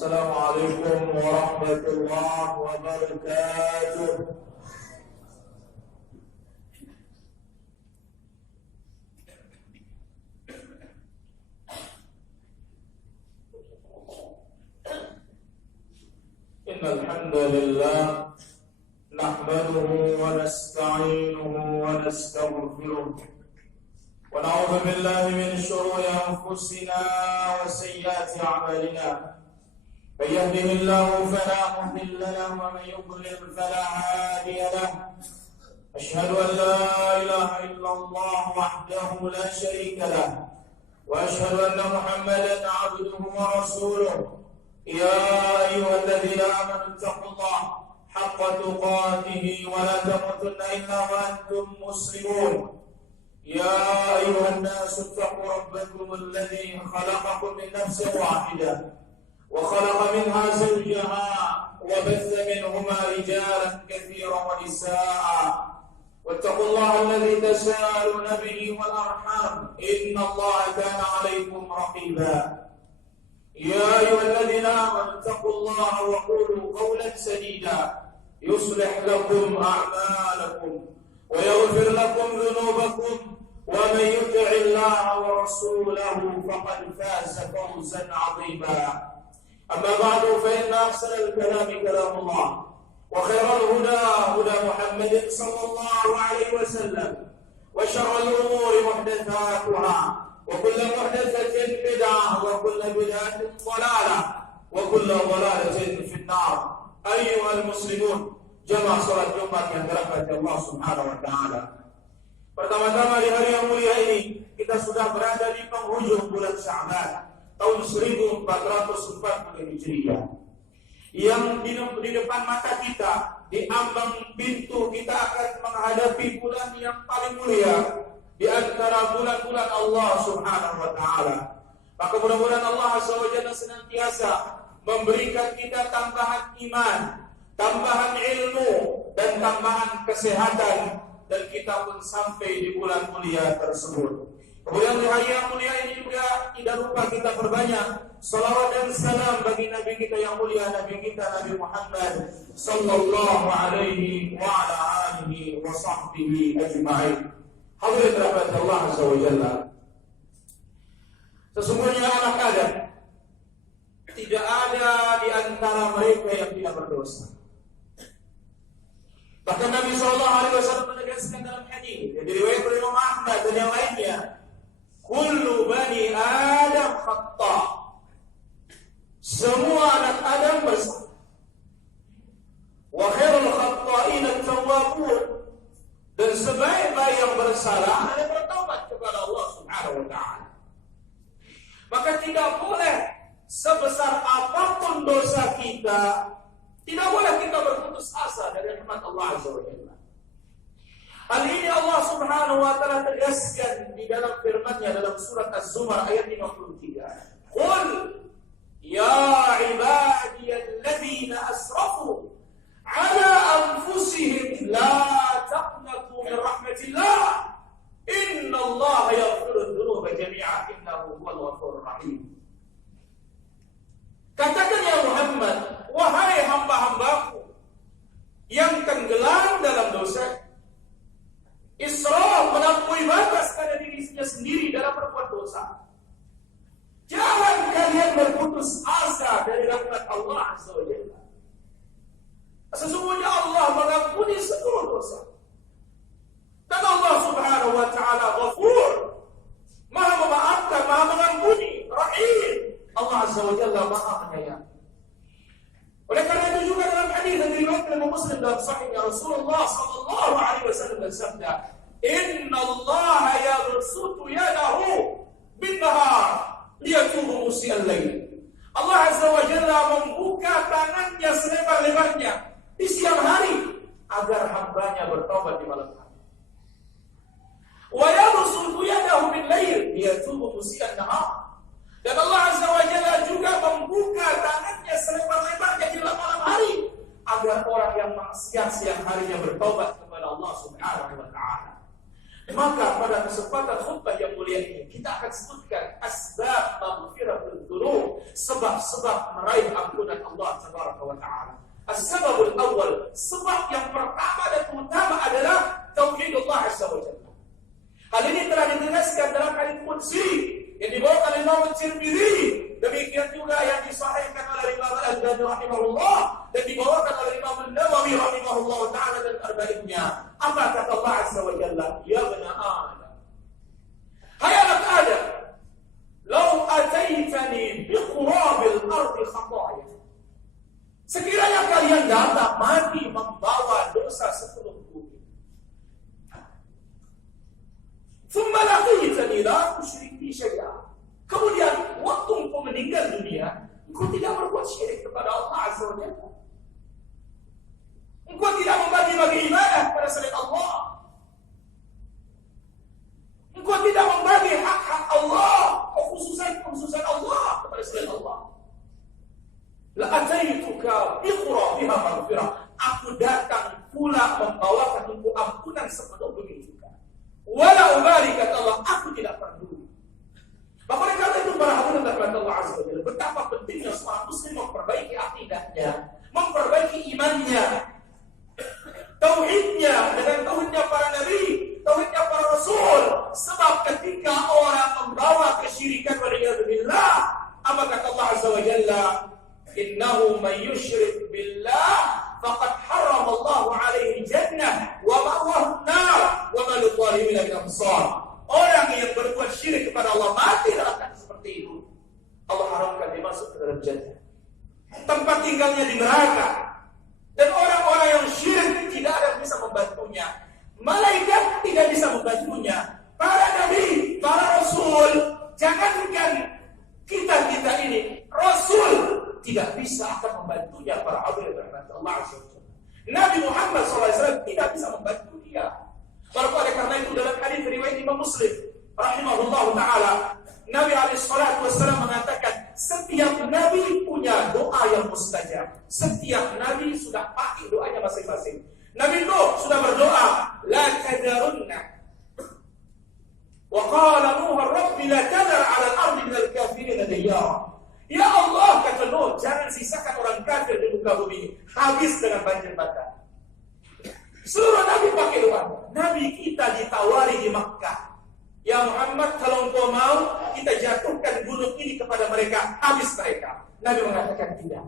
Assalamualaikum warahmatullahi wabarakatuh. Innal hamdalillah nahmaduhu wa nasta'inuhu wa nastaghfiruh wa na'udzu billahi min shururi anfusina wa sayyiati a'malina. من يهده الله فلا مضل له ومن يضلل فلا هادي له. أشهد أن لا إله إلا الله وحده لا شريك له وأشهد أن محمدا عبده ورسوله. يا أيها الذين آمنوا اتقوا الله حق تقاته ولا تموتن إلا وأنتم مسلمون. يا أيها الناس اتقوا ربكم الذي خلقكم من نفس واحدة وخلق منها زوجها وبث منهما رجالا كثيرا ونساء واتقوا الله الذي تساءلون به والأرحام إن الله كان عليكم رقيبا. يا أيها الذين آمنوا اتقوا الله وقولوا قولا سديدا يصلح لكم أعمالكم ويغفر لكم ذنوبكم ومن يطع الله ورسوله فقد فاز فوزا عظيما. أما بعد فإن أحسن الكلام كلام الله وخير الهدى هدى محمد صلى الله عليه وسلم وشر الأمور محدثاتها وكل محدثة بدعة وكل بدعة ضلالة وكل ضلالة في النار. أيها المسلمون jamaah salat Jumat yang dirahmati Allah Subhanahu wa taala. Pertama-tama di hari yang mulia ini kita sudah berada di penghujung bulan Sya'ban tahun 1440 Hijriah, yang di depan mata kita, di ambang pintu kita akan menghadapi bulan yang paling mulia di antara bulan-bulan Allah Subhanahu wa taala. Maka mudah-mudahan Allah SWT senantiasa memberikan kita tambahan iman, tambahan ilmu, dan tambahan kesehatan, dan kita pun sampai di bulan mulia tersebut. Kemudian di hari yang mulia ini juga tidak lupa kita perbanyak salawat dan salam bagi Nabi kita yang mulia, Nabi kita Nabi Muhammad sallallahu alaihi wa ala alihi wa sahbihi ajma'in. Hadirin rahmat Allah azza wa jalla. Sesungguhnya anak Adam tidak ada di antara mereka yang tidak berdosa. Bahkan Nabi sallallahu alaihi wasallam menegaskan dalam hadis yang diriwayatkan oleh Imam Ahmad dan yang lainnya, kullu bani Adam khata. Semua anak Adam bersalah. Wa khairul khata'in at-tawwabun. Dan sebaik-baik yang bersalah adalah bertaubat kepada Allah Subhanahu wa taala. Maka tidak boleh sebesar apapun dosa kita, tidak boleh kita berputus asa dari rahmat Allah Azza wa Jalla. Hal ini Allah Subhanahu wa taala tegaskan di dalam firman-Nya dalam surat Az-Zumar ayat 53. Qul ya ibadiyalladzina asrafu ala anfusihim la taqnatu min rahmatillah innallaha yaghfiru dzunuba jami'a innahu huwal ghafurur rahim. Katakan ya Muhammad, wahai hamba-hambaku yang tenggelam dalam dosa, israf, melampaui batas pada dirinya sendiri dalam berbuat dosa. Jangan kalian berputus asa dari rahmat Allah Azza wa Jalla. Sesungguhnya Allah mengampuni seluruh dosa. Dan Allah Subhanahu wa taala Ghafur, Maha memaafkan, Maha mengampuni, Rahim. Allah Azza wa Jalla Maha penyayang. Oleh karena itu juga dalam hadis yang diriwayatkan oleh Muslim dalam sahihnya, Rasulullah sallallahu alaihi wasallam bersabda, "Inna Allah yabsutu yadahu bin-nahar liyatubu musii'al lail." Allah Azza wa Jalla membuka tangannya selebar-lebarnya di siang hari agar hambanya bertobat di malam hari. Wa yabsutu yadahu bil-lail liyatubu musii'an nahar. Dan Allah Azza wa Jalla juga membuka tangannya selebar-lebarnya di malam hari agar orang yang maksiat siang harinya bertobat kepada Allah Subhanahu wa taala. Maka pada kesempatan khutbah yang mulia ini kita akan sebutkan asbab maghfiratul dzunub, sebab-sebab meraih ampunan Allah Tabaraka wa Ta'ala. As-sababul awal, sebab yang pertama dan utama adalah tauhidullah Azza wa Jalla. Hal ini telah ditegaskan dalam hadits qudsi yang dibawakan oleh Imam Tirmidzi, demikian juga yang disahihkan oleh Imam Al-Albani rahimahullah dan dibawakan oleh Imam An-Nawawi rahimahullah taala dan arba'innya. Apa kata Allah Azza wa Jalla? Ya bani Adam, hai anak Adam, law ataitani biqurabil ardi khataya, sekiranya kalian datang mati membawa dosa sepenuh bumi, thumma laqitani la tusyrik bi syai'a, kemudian waktu engkau meninggal dunia, engkau tidak berbuat syirik kepada Allah Azza wa Jalla, engkau tidak membagi-bagi ibadah kepada selain Allah, engkau tidak membagi hak-hak Allah, khususan Allah kepada selain Allah. La ataituka biqura biha maghfirah, aku datang pula membawakan untuk ampunan sepenuh bumi juga. Wala ubali, kata Allah, aku tidak peduli. Maka oleh karena itu para hadirin kata Allah Azza wa Jalla, betapa pentingnya seorang muslim memperbaiki akidahnya, memperbaiki imannya, tauhidnya dengan tauhidnya para nabi, tauhidnya para rasul. Sebab ketika orang membawa kesyirikan waliyadzubillah, apa kata Allah Azza wa Jalla? Innahu man yusyrik billah faqad harrama Allah alaihi jannah wa ma'wahu an-nar wa ma lidh-dhalimin min ansar. Orang yang berbuat syirik kepada Allah mati dalam keadaan seperti itu, Allah haramkan dia masuk ke dalam jannah, tempat tinggalnya di neraka. Dan orang-orang yang syirik tidak ada yang bisa membantunya, malaikat tidak bisa membantunya, para nabi, para rasul, jangankan kita ini, rasul tidak bisa akan membantunya. Para hadirin rahmat Allah Azza wa Jalla, Nabi Muhammad SAW tidak bisa membantu dia. Oleh karena itu dalam hadis riwayat Imam Muslim rahimahullah taala, Nabi alaihi salatu wasallam mengatakan setiap nabi punya doa yang mustajab. Setiap nabi sudah pakai doanya masing-masing. Nabi Nuh sudah berdoa, la tadarunna, wa qala Nuh rabbi la tadar 'ala al-ardi min al-kafirin dayyara. Ya Allah, kata Nuh, jangan sisakan orang kafir di muka bumi, habis dengan banjir bandang. Seluruh nabi pakai doa. Nabi kita ditawari di Makkah, ya Muhammad, kalau engkau mau kita jatuhkan gunung ini kepada mereka, habis mereka. Nabi mengatakan tidak.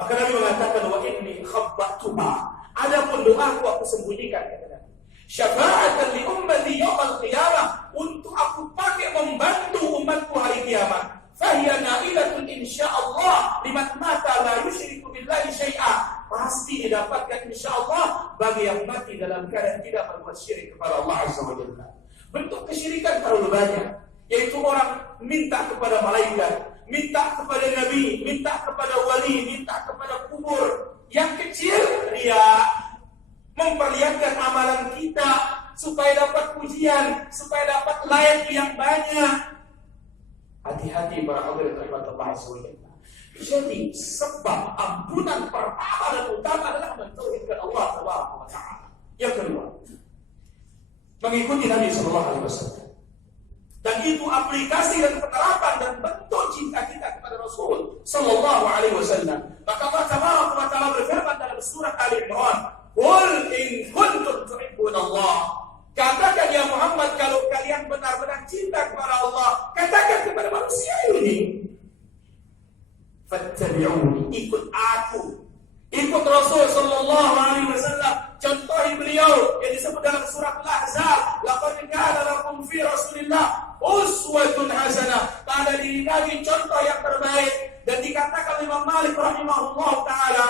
Maka Nabi mengatakan, wa inni khabbatuha, adapun doaku aku sembunyikan, kata Nabi. Syafa'atan li ummati yaumil qiyamah, untuk aku pakai membantu umatku hari kiamat. Fahiya na'ilatun insyaallah liman mata la yusyriku billahi syai'a, pasti didapatkan insyaallah bagi yang mati dalam keadaan tidak berbuat syirik kepada Allah Azza wa Jalla. Bentuk kesyirikan terlalu banyak, yaitu orang minta kepada malaikat, minta kepada nabi, minta kepada wali, minta kepada kubur. Yang kecil riya, memperlihatkan amalan kita supaya dapat pujian, supaya dapat like yang banyak. Hati-hati para hadirin rahmatullah Azza wa Jalla. Jadi sebab ampunan pertama dan utama adalah mentauhidkan Allah Tabaraka wa Ta'ala. Yang kedua, mengikuti Nabi sallallahu alaihi wasallam. Dan itu aplikasi dan penerapan dan bentuk cinta kita kepada Rasul sallallahu alaihi wasallam. Maka Allah Tabaraka wa Ta'ala berfirman dalam surat Ali Imran, "Qul in kuntum tuhibbunallah." Katakan ya Muhammad, kalau kalian benar-benar cinta kepada Allah, katakan kepada manusia ini, fattabi'uni, ikut aku, ikut Rasul sallallahu alaihi wasallam. Contohi beliau yang disebut dalam surat Al-Ahzab, laqad kana lakum fi Rasulillah uswatun hasanah. Pada diri Nabi contoh yang terbaik. Dan dikatakan Imam Malik rahimahullah taala,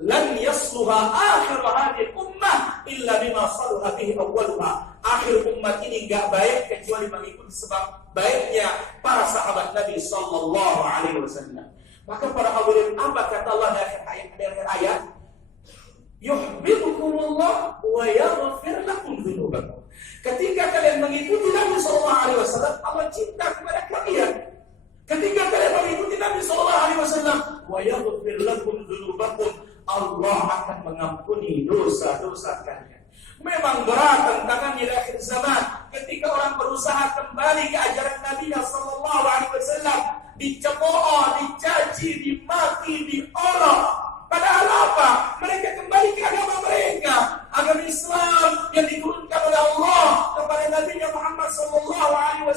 lan yasluha akhir hadhihi ummah illa bima saluha bihi awwaluha. Akhir umat ini enggak baik kecuali mengikuti sebab baiknya para sahabat Nabi sallallahu alaihi wasallam. Maka para hadirin, apa kata Allah di akhir ayat? Yuhibbukumullah wa yaghfir lakum dzunubakum. Ketika kalian mengikuti Nabi sallallahu alaihi wasallam, Allah cinta kepada kalian. Ketika kalian mengikuti Nabi sallallahu alaihi wasallam, wa yaghfir lakum dzunubakum, Allah akan mengampuni dosa-dosa kalian. Memang berat tantangannya di akhir zaman ketika orang berusaha kembali ke ajaran Nabi sallallahu alaihi wasallam. dicemooh, dicaci, dimaki, diolok. Padahal apa? Mereka kembali ke agama mereka, agama Islam yang diturunkan oleh Allah kepada Nabi Muhammad SAW,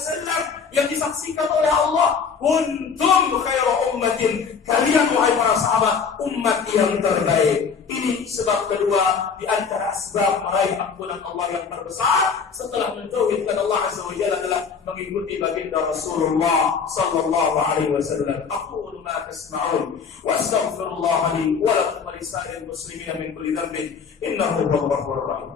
yang disaksikan oleh Allah. Kuntum khairu ummatin, kalian wahai para sahabat umat yang terbaik. Ini sebab kedua di antara sebab meraih ampunan Allah yang terbesar setelah mentauhidkan Allah Azza wa Jalla adalah mengikuti baginda Rasulullah sallallahu alaihi wasallam. Aqulu ma tasma'un wa astaghfirullah li wa lakum wa lisa'iril muslimin min kulli dhanbin innahu huwal ghafurur rahim.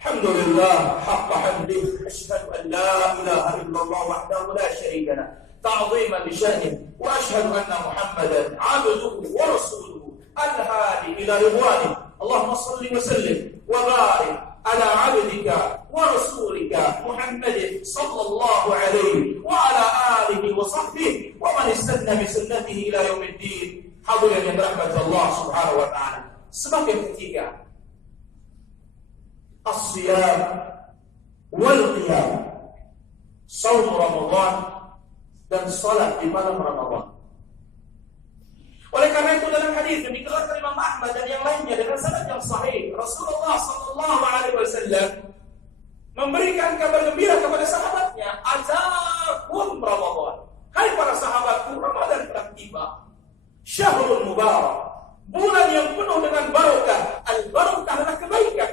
Alhamdulillah haqqa hamdihi, asyhadu an la ilaha illallah wahdahu la syarika lahu ta'ziman li sya'nihi wa asyhadu anna Muhammadan 'abduhu wa rasuluhu al-hadi ila ridwanihi. Allahumma shalli wa sallim wa barik ala 'abdika wa rasulika Muhammadin sallallahu alaihi wa ala alihi wa sahbihi wa man istanna bi sunnatihi ila yaumiddin. Hadirin yang dirahmati Allah Subhanahu wa taala. Sebab yang ketiga, as-siyam wal qiyam, saum Ramadan dan salat di malam Ramadan. Oleh karena itu dalam hadis yang dikeluarkan Imam Ahmad dan yang lainnya dengan sanad yang sahih, Rasulullah sallallahu alaihi wasallam memberikan kabar gembira kepada sahabatnya, "Atakum Ramadan." Hai para sahabatku, Ramadan telah tiba. Syahrul mubarak, bulan yang penuh dengan barakah. Al-barakah adalah kebaikan.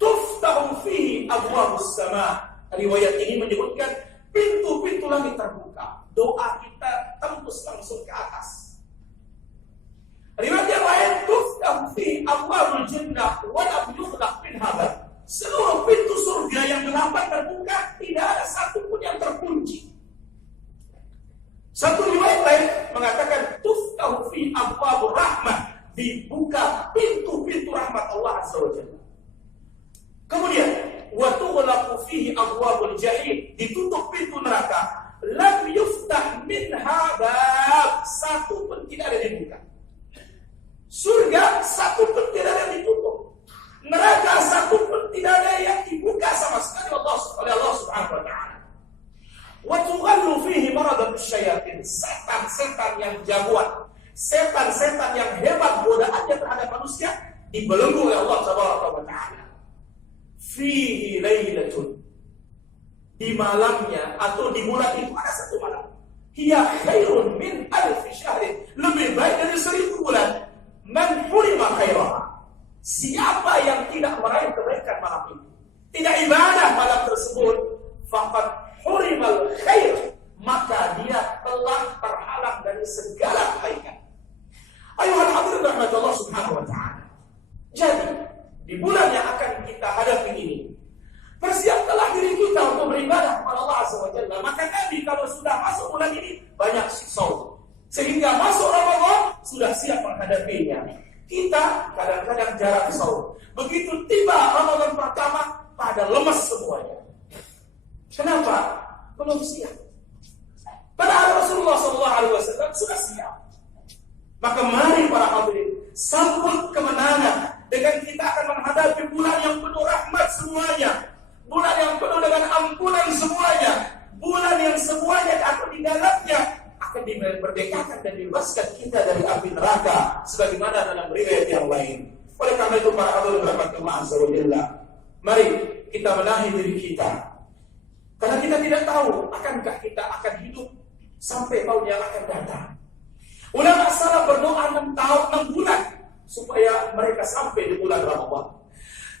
Tuftahu fihi abwabus sama. Riwayat ini menyebutkan pintu-pintu langit terbuka. Doa kita tembus langsung ke atas. Riwayat yang lain, tuftahu fihi abwabul jannah wa lam yughlaq minha bab. Seluruh pintu surga yang 8 terbuka, tidak ada satu pun yang terkunci. Satu riwayat lain mengatakan tuftahu fihi abwabur rahmah, dibuka pintu-pintu rahmat Allah Azza wa Jalla. Kemudian wa tughlaqu fihi abwabul jahim, ditutup pintu neraka. Lam yuftah minha bab, satu pun tidak ada dibuka. Surga satu pun tidak ada ditutup. Neraka satu pun tidak ada yang dibuka sama sekali oleh Allah Subhanahu wa taala. Wa tughallu fihi maradatus syayatin, setan-setan yang jagoan, setan-setan yang hebat godaannya terhadap manusia dibelenggu oleh Allah Subhanahu wa taala. Fihi lailatun, di malamnya atau di bulan itu ada satu malam, hiya khairun min alfi syahrin, lebih baik dari 1000 bulan. Man hurima khairaha, siapa yang tidak meraih kebaikan malam itu, tidak ibadah malam tersebut, faqad hurimal khair, maka dia telah terhalang dari segala kebaikan. Ayuhal hadirin rahmatullah subhanahu wa ta'ala. Jadi di bulan yang akan kita hadapi ini, persiapkanlah diri kita untuk beribadah kepada Allah Azza wa Jalla. Maka Nabi kalau sudah masuk bulan ini banyak saum, sehingga masuk Ramadan sudah siap menghadapinya. Kita kadang-kadang jarang saum. Begitu tiba Ramadan pertama, pada lemas semuanya. Kenapa? Belum siap. Padahal Rasulullah SAW sudah siap. Maka mari para hadirin sambut kemenangan dengan kita akan menghadapi bulan yang penuh rahmat semuanya, bulan yang penuh dengan ampunan semuanya, bulan yang semuanya atau di dalamnya akan dimerdekakan dan dibebaskan kita dari api neraka, sebagaimana dalam riwayat yang lain. Oleh karena itu para hadirin rahmatullah azza wa jalla, mari kita menahi diri kita, karena kita tidak tahu akankah kita akan hidup sampai tahun yang akan datang. Ulama salaf berdoa 6 bulan supaya mereka sampai di bulan Ramadan.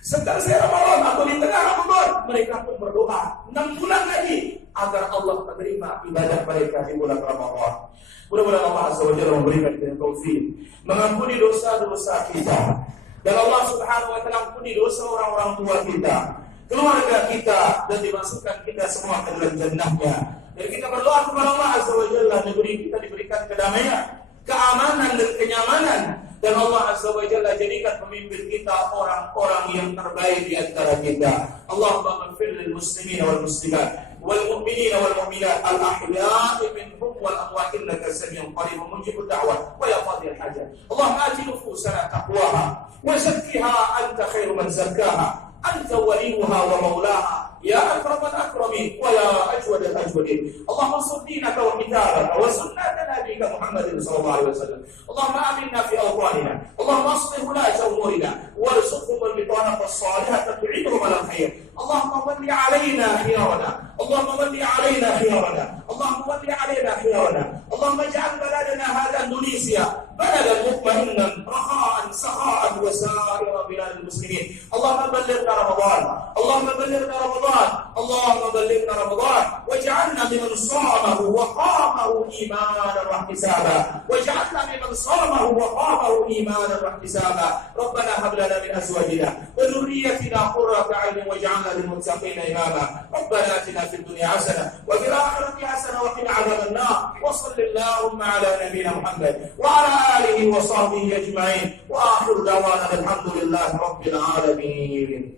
Selesai Ramadan atau di tengah Ramadan, mereka pun berdoa 6 bulan lagi agar Allah menerima ibadah mereka di bulan Ramadan. Mudah-mudahan Allah Azza wa Jalla memberikan kita taufik, mengampuni dosa-dosa kita, dan Allah Subhanahu wa taala ampuni dosa orang-orang tua kita, keluarga kita, dan dimasukkan kita semua ke dalam jannah-Nya. Dan kita berdoa kepada Allah Azza wa Jalla, negeri kita diberikan kedamaian, keamanan dan kenyamanan, dan Allah Azza wa Jalla jadikan pemimpin kita orang-orang yang terbaik di antara kita. Allahumma ighfir lil muslimin wal muslimat wal mu'minin wal mu'minat al ahya'i minhum wal amwat innaka samiun qarib mujibud da'wat wa ya qadil hajat. Allahumma ati nufusana taqwaha وزكها أنت خير من زكاها، أنت وليها ومولاها يا أكرم الأكرمين ويا أجود الأجودين. اللهم انصر دينك وكتابك وسنة نبيك محمد صلى الله عليه وسلم. اللهم آمنا في أوطاننا، اللهم أصلح ولاة أمورنا وارزقهم البطانة الصالحة تعينهم على الخير. اللهم ول علينا خيارنا، اللهم ول علينا خيارنا، اللهم ول علينا خيارنا. اللهم اجعل بلدنا هذا اندونيسيا بلدا مطمئنا رخاء سخاء وسائر بلاد المسلمين. اللهم بلغنا رمضان، اللهم بلغنا رمضان، اللهم بلغنا رمضان، واجعلنا ممن صامه وقامه إيمانا واحتسابا، واجعلنا ممن صامه وقامه إيمانا واحتسابا. ربنا هب لنا من أزواجنا وذريتنا قرة أعين واجعلنا للمتقين إماما. ربنا آتنا في الدنيا حسنة وفي الآخرة حسنة وقنا عذاب النار. وصل اللهم على نبينا محمد وعلى آله وصحبه أجمعين، وآخر دعوانا الحمد لله رب العالمين.